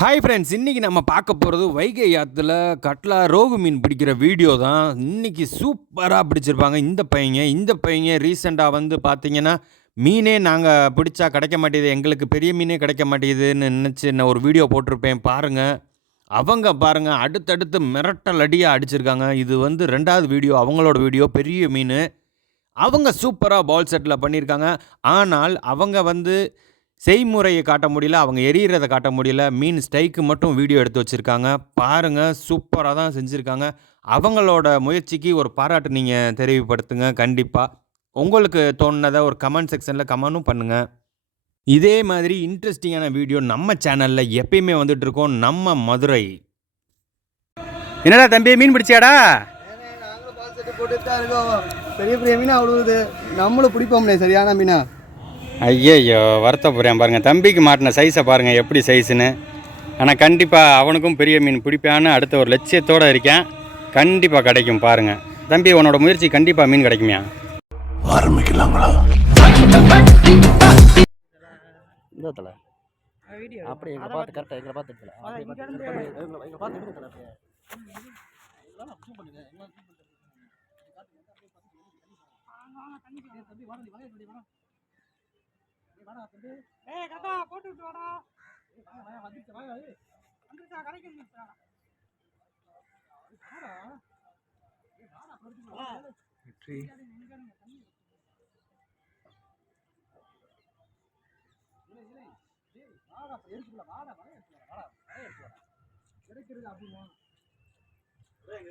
Hi friends இன்றைக்கி நம்ம பார்க்க போகிறது வைகை ஆற்றுல கட்லா ரோகு மீன் பிடிக்கிற வீடியோ தான். இன்றைக்கி சூப்பராக பிடிச்சிருப்பாங்க இந்த பையங்க. இந்த பையங்க ரீசெண்டாக வந்து பார்த்தீங்கன்னா மீனே நாங்கள் பிடிச்சா கிடைக்க மாட்டேங்குது. எங்களுக்கு பெரிய மீனே கிடைக்க மாட்டேங்குதுன்னு நினச்சி நான் ஒரு வீடியோ போட்டிருப்பேன். பாருங்கள் அவங்க பாருங்கள் அடுத்தடுத்து மிரட்டல் அடியாக அடிச்சிருக்காங்க. இது வந்து ரெண்டாவது வீடியோ அவங்களோட வீடியோ பெரிய மீன். அவங்க சூப்பராக பால் செட்டில் பண்ணியிருக்காங்க. ஆனால் அவங்க வந்து செய்முறையை காட்ட முடியல அவங்க எரியறதை காட்ட முடியல. மீன் ஸ்டைக்கு மட்டும் வீடியோ எடுத்து வச்சுருக்காங்க. பாருங்கள் சூப்பராக தான் செஞ்சுருக்காங்க. அவங்களோட முயற்சிக்கு ஒரு பாராட்டு நீங்கள் தெரிவிப்படுத்துங்க கண்டிப்பாக உங்களுக்கு தோணுனதை ஒரு கமெண்ட் செக்ஷனில் கமெண்ட்டும் பண்ணுங்கள் இதே மாதிரி இன்ட்ரெஸ்டிங்கான வீடியோ நம்ம சேனலில் எப்பயுமே வந்துட்டு இருக்கோம். நம்ம மதுரை. என்னடா தம்பி மீன் பிடிச்சியாடா? பெரிய பெரிய மீனா அவ்வளவுது நம்மளும் பிடிப்போம்னே சரியான மீனா? ஐயையோ வருத்தப்படுறேன் பாருங்கள் தம்பிக்கு மாட்டின சைஸை பாருங்கள் எப்படி சைஸுன்னு ஆனால் கண்டிப்பாக அவனுக்கும் பெரிய மீன் பிடிப்பான்னு அடுத்த ஒரு லட்சியத்தோடு இருக்கேன். கண்டிப்பாக கிடைக்கும் பாருங்கள் தம்பி உன்னோட முயற்சி கண்டிப்பாக மீன் கிடைக்குமியா? இந்த தலை. அப்படி எங்களை பார்த்து கரெக்டாக எங்களை பார்த்து எடுத்துல தம்பி வரடி வா தம்பி வரா டேய் வாடா தம்பி. ஏய் கட்டா போட்டு விட்டு வாடா. ஏய் வா வா வந்துச்சு வா ஏய். வந்துச்சா கடைக்கு வந்துச்சா கிடைக்கிறது அப்படிமா எங்க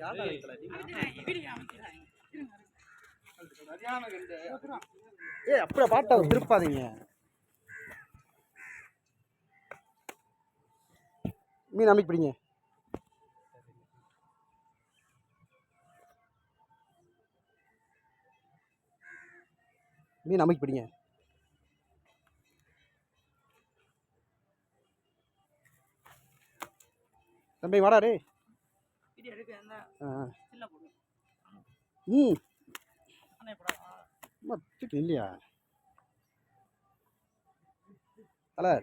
மாட்டா ஏய் அப்படியே பாட்டா திருப்பாதீங்க. மீன் அமைக்க பிடிங்க. மீன் அமைக்க பிடிங்க. தம்பி வாடா ரே ஆ. ம். இல்லையா? தலை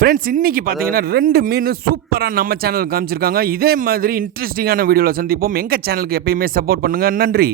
ஃப்ரெண்ட்ஸ் இன்னைக்கு பார்த்தீங்கன்னா ரெண்டு மீன் சூப்பராக நம்ம சேனல் காமிச்சிருக்காங்க. இதே மாதிரி இன்ட்ரெஸ்டிங்கான வீடியோவில் சந்திப்போம். எங்கள் சேனலுக்கு எப்பயுமே சப்போர்ட் பண்ணுங்கள் நன்றி.